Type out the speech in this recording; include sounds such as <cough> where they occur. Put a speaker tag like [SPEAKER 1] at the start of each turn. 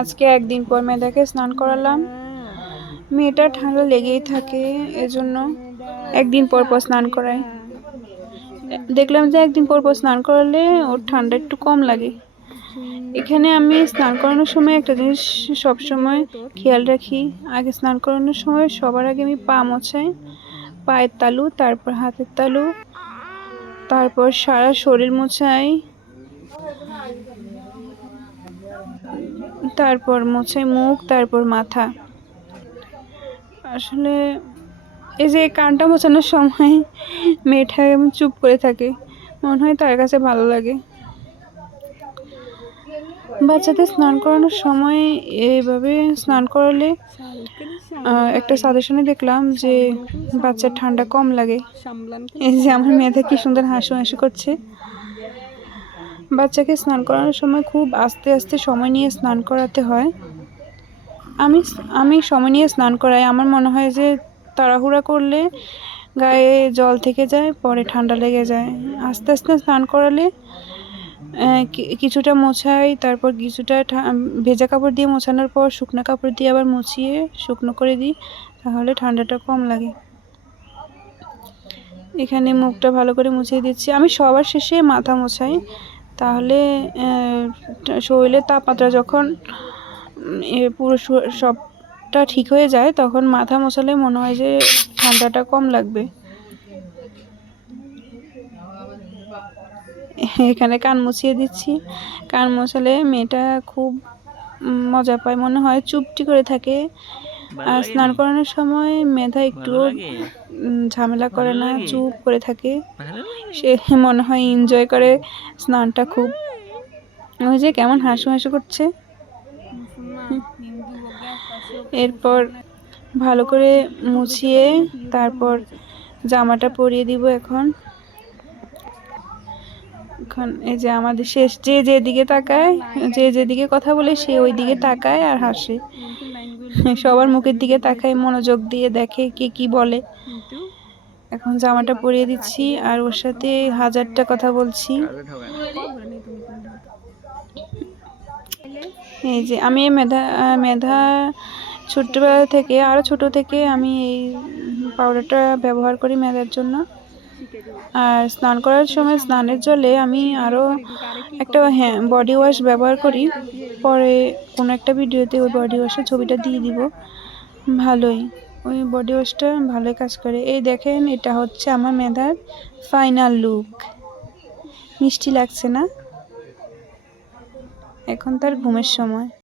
[SPEAKER 1] আজকে একদিন পর মেয়েটাকে স্নান করালাম। মেয়েটা ঠান্ডা লেগেই থাকে, এজন্য একদিন পর পর স্নান করাই। দেখলাম যে একদিন পর পর স্নান করালে ওর ঠান্ডা একটু কম লাগে। এখানে আমি স্নান করানোর সময় একটা জিনিস সবসময় খেয়াল রাখি। আগে স্নান করানোর সময় সবার আগে আমি পা মোছাই, পায়ের তালু, তারপর হাতের তালু, তারপর সারা শরীর মোছাই। তারপর মোছাই মুখ, তারপর মাথা। আসলে এই যে কানটা মোছানোর সময় মেয়েটা চুপ করে থাকে, মনে হয় তার কাছে ভালো লাগে। বাচ্চাদের স্নান করানোর সময় এইভাবে স্নান করালে একটা সাজেশনে দেখলাম যে বাচ্চার ঠান্ডা কম লাগে। এই যে আমার মেয়েটা কি সুন্দর হাসি হাসি করছে। বাচ্চাকে স্নান করানোর সময় খুব আস্তে আস্তে সময় নিয়ে স্নান করাতে হয়। আমি আমি সময় নিয়ে স্নান করাই। আমার মনে হয় যে তাড়াহুড়া করলে গায়ে জল থেকে যায়, পরে ঠান্ডা লেগে যায়। আস্তে আস্তে স্নান করালে কিছুটা মোছাই, তারপর কিছুটা ভেজা কাপড় দিয়ে মোছানোর পর শুকনো কাপড় দিয়ে আবার মুছিয়ে শুকনো করে দিই, তাহলে ঠান্ডাটা কম লাগে। এখানে মুখটা ভালো করে মুছিয়ে দিচ্ছি। আমি সবার শেষে মাথা মোছাই। তাহলে শরীরের তাপমাত্রা যখন পুরো সবটা ঠিক হয়ে যায়, তখন মাথা মশালে মনে হয় যে ঠান্ডাটা কম লাগবে। এখানে কান মুছিয়ে দিচ্ছি। কান মশালে মেয়েটা খুব মজা পায়, মনে হয় চুপটি করে থাকে। স্নান করানোর সময় মেধা একটু ঝামেলা করে না চুপ করে থাকে। সে <laughs> মনে হয় এনজয় করে স্নানটা খুব। ওই যে কেমন হাসু হাসু করছে। <laughs> এরপর ভালো করে মুছিয়ে তারপর জামাটা পরিয়ে দিব এখন। এখন এই যে আমাদের শেষ, যে যেদিকে তাকায়, যে যেদিকে কথা বলে সে ওই দিকে তাকায় আর হাসে। সবার মুখের দিকে তাকায়, মনোযোগ দিয়ে দেখে কে কি বলে। এখন জামাটা পরিয়ে দিচ্ছি আর ওর সাথে হাজারটা কথা বলছি। এই যে আমি মেধা মেধা ছোট্টবেলা থেকে আরও ছোট থেকে আমি এই পাউডারটা ব্যবহার করি মেধার জন্য। আর স্নান করার সময় স্নানের জলে আমি আরও একটা হ্যাঁ বডি ওয়াশ ব্যবহার করি। পরে কোনো একটা ভিডিওতে ওই বডি ওয়াশের ছবিটা দিয়ে দিব। ভালোই। ওই বডি ওয়াশটা ভালোই কাজ করে। এই দেখেন, এটা হচ্ছে আমার মেধার ফাইনাল লুক মিষ্টি লাগছে না? এখন তার ঘুমের সময়।